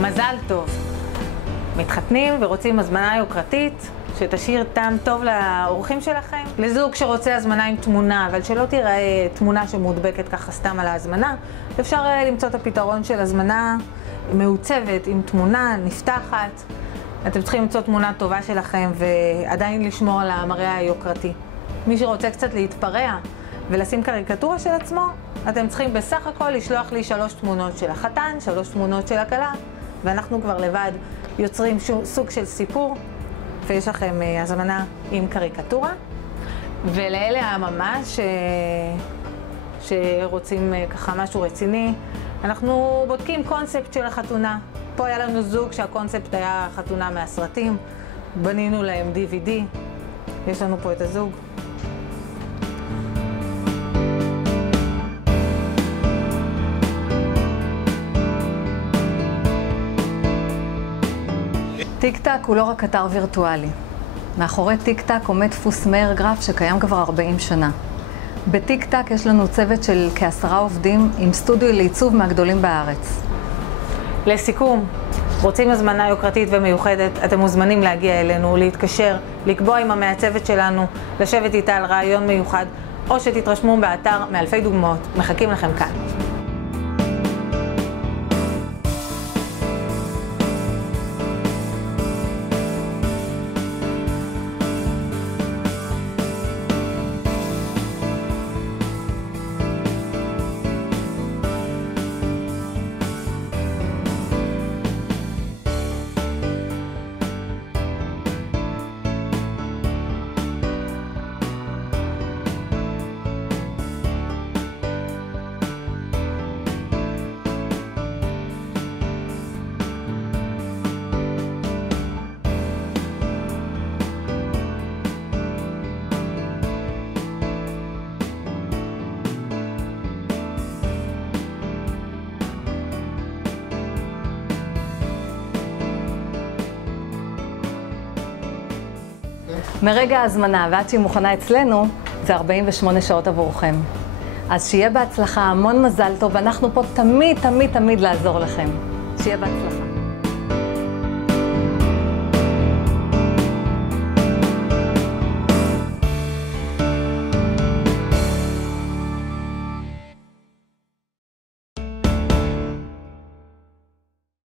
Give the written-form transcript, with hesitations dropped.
מזל טוב. מתחתנים ורוצים הזמנה יוקרתית שתשאיר טעם טוב לאורחים שלכם. לזוג שרוצה הזמנה עם תמונה, אבל שלא תיראה תמונה שמודבקת ככה סתם על ההזמנה, אפשר למצוא את הפתרון של הזמנה מעוצבת עם תמונה נפתחת. אתם צריכים למצוא תמונה טובה שלכם ועדיין לשמור על המראה היוקרתי. מי שרוצה קצת להתפרע ולשים קריקטורה של עצמו, אתם צריכים בסך הכל לשלוח לי 3 תמונות של החתן, 3 תמונות של הכלה, ואנחנו כבר לבד יוצרים סוג של סיפור, ויש לכם הזמנה עם קריקטורה. ולאלה הממש שרוצים ככה משהו רציני, אנחנו בודקים קונספט של החתונה. פה היה לנו זוג שהקונספט היה חתונה מהסרטים, בנינו להם DVD, יש לנו פה את הזוג. טיק-טק הוא לא רק אתר וירטואלי. מאחורי טיק-טק עומד דפוס מאיר גרף שקיים כבר 40 שנה. בטיק-טק יש לנו צוות של כ10 עובדים עם סטודיו לעיצוב מהגדולים בארץ. לסיכום, רוצים הזמנה יוקרתית ומיוחדת, אתם מוזמנים להגיע אלינו, להתקשר, לקבוע עם המעצבת שלנו, לשבת איתה על רעיון מיוחד, או שתתרשמו באתר מאלפי דוגמאות. מחכים לכם כאן. מרגע ההזמנה ועד שהיא מוכנה אצלנו, זה 48 שעות עבורכם. אז שיהיה בהצלחה, המון מזל טוב, ואנחנו פה תמיד לעזור לכם. שיהיה בהצלחה.